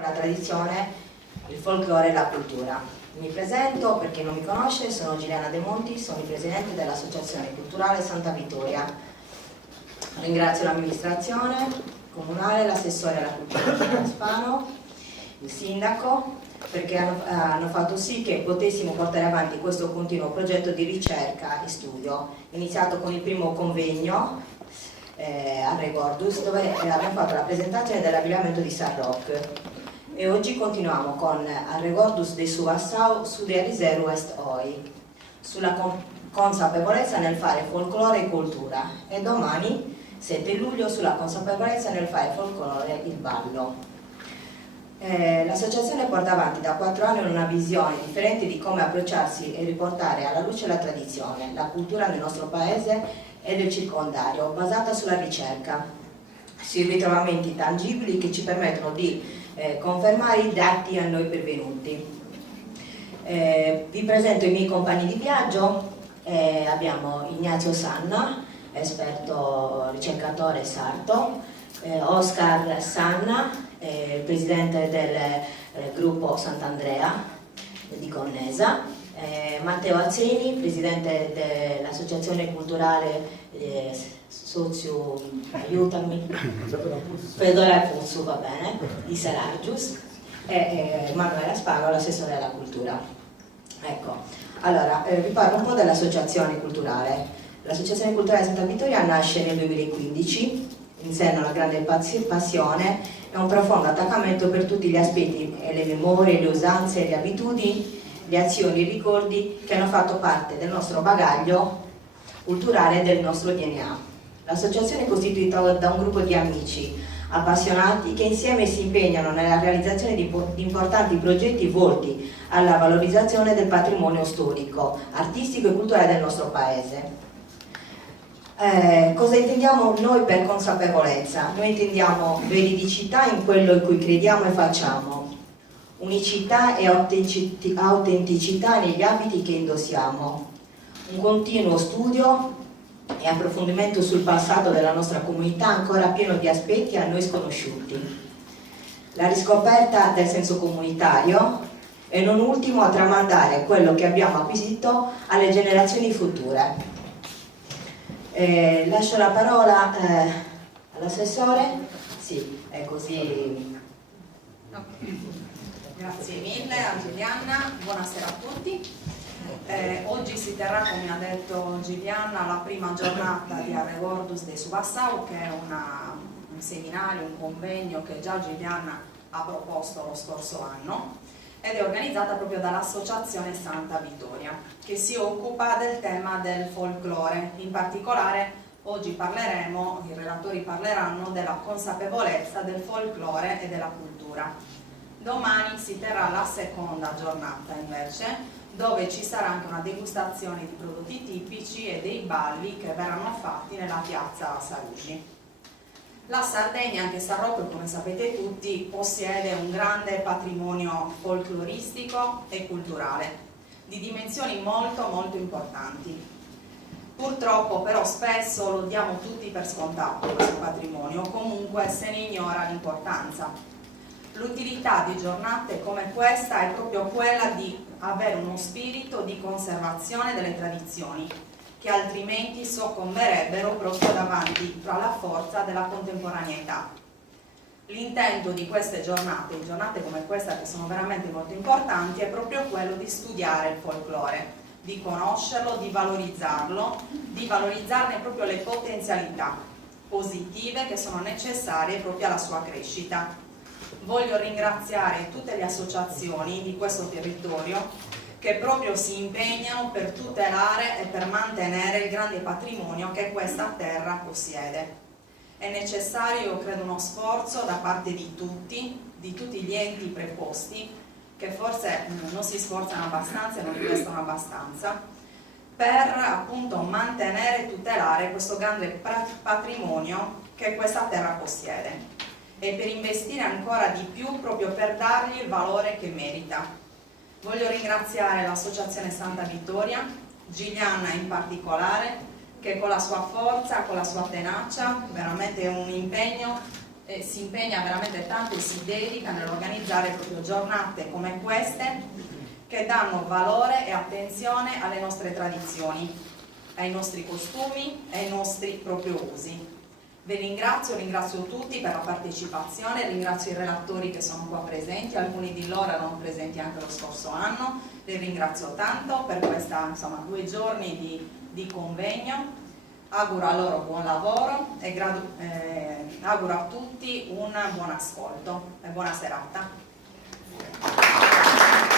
La tradizione, il folklore e la cultura. Mi presento, per chi non mi conosce, sono Giuliana De Monti, sono il presidente dell'Associazione Culturale Santa Vittoria. Ringrazio l'amministrazione comunale, l'assessore alla cultura Spano, il sindaco, perché hanno fatto sì che potessimo portare avanti questo continuo progetto di ricerca e studio, iniziato con il primo convegno a Regordus, dove abbiamo fatto la presentazione dell'abbigliamento di San Roque. E oggi continuiamo con Regordus de Suvassau su de Riseru Est Oi, sulla consapevolezza nel fare folklore e cultura, e domani 7 luglio sulla consapevolezza nel fare folklore il ballo. L'associazione porta avanti da 4 anni una visione differente di come approcciarsi e riportare alla luce la tradizione, la cultura nel nostro paese e del circondario, basata sulla ricerca, sui ritrovamenti tangibili che ci permettono di confermare i dati a noi pervenuti. Vi presento i miei compagni di viaggio. Abbiamo Ignazio Sanna, esperto ricercatore sarto, Oscar Sanna, presidente del gruppo Sant'Andrea di Connesa, Matteo Azzeni, presidente dell'associazione culturale Sozio, aiutami, Fedora Puzzu, va bene, di Salargius, e Manuela Spano, l'assessore alla cultura. Ecco, allora vi parlo un po' dell'associazione culturale. L'associazione culturale Santa Vittoria nasce nel 2015, in seno alla grande passione e un profondo attaccamento per tutti gli aspetti, le memorie, le usanze, le abitudini, le azioni, i ricordi che hanno fatto parte del nostro bagaglio culturale e del nostro DNA. L'associazione è costituita da un gruppo di amici appassionati che insieme si impegnano nella realizzazione di importanti progetti volti alla valorizzazione del patrimonio storico, artistico e culturale del nostro paese. Cosa intendiamo noi per consapevolezza? Noi intendiamo veridicità in quello in cui crediamo e facciamo, unicità e autenticità negli abiti che indossiamo, un continuo studio e approfondimento sul passato della nostra comunità ancora pieno di aspetti a noi sconosciuti, la riscoperta del senso comunitario e non ultimo a tramandare quello che abbiamo acquisito alle generazioni future. Lascio la parola all'assessore. Sì, è così. Grazie mille a Giuliana, buonasera a tutti. Oggi si terrà, come ha detto Giuliana, la prima giornata di Regordus de Suvassau, che è un seminario, un convegno che già Giuliana ha proposto lo scorso anno ed è organizzata proprio dall'Associazione Santa Vittoria, che si occupa del tema del folklore. In particolare oggi i relatori parleranno della consapevolezza del folklore e della cultura. Domani si terrà la seconda giornata invece, dove ci sarà anche una degustazione di prodotti tipici e dei balli che verranno fatti nella piazza Sarugi. La Sardegna, anche San Roque, come sapete tutti, possiede un grande patrimonio folcloristico e culturale, di dimensioni molto molto importanti. Purtroppo però spesso lo diamo tutti per scontato questo patrimonio, comunque se ne ignora l'importanza. L'utilità di giornate come questa è proprio quella di avere uno spirito di conservazione delle tradizioni, che altrimenti soccomberebbero proprio davanti alla forza della contemporaneità. L'intento di queste giornate come questa, che sono veramente molto importanti, è proprio quello di studiare il folklore, di conoscerlo, di valorizzarne proprio le potenzialità positive che sono necessarie proprio alla sua crescita. Voglio ringraziare tutte le associazioni di questo territorio che proprio si impegnano per tutelare e per mantenere il grande patrimonio che questa terra possiede. È necessario, io credo, uno sforzo da parte di tutti gli enti preposti, che forse non si sforzano abbastanza e non investono abbastanza, per appunto mantenere e tutelare questo grande patrimonio che questa terra possiede, e per investire ancora di più proprio per dargli il valore che merita. Voglio ringraziare l'Associazione Santa Vittoria, Giuliana in particolare, che con la sua forza, con la sua tenacia, veramente un impegno si impegna veramente tanto e si dedica nell'organizzare proprio giornate come queste che danno valore e attenzione alle nostre tradizioni, ai nostri costumi e ai nostri proprio usi. Vi ringrazio tutti per la partecipazione, ringrazio i relatori che sono qua presenti, alcuni di loro erano presenti anche lo scorso anno, li ringrazio tanto per questa, insomma, 2 giorni di convegno. Auguro a loro buon lavoro e auguro a tutti un buon ascolto e buona serata.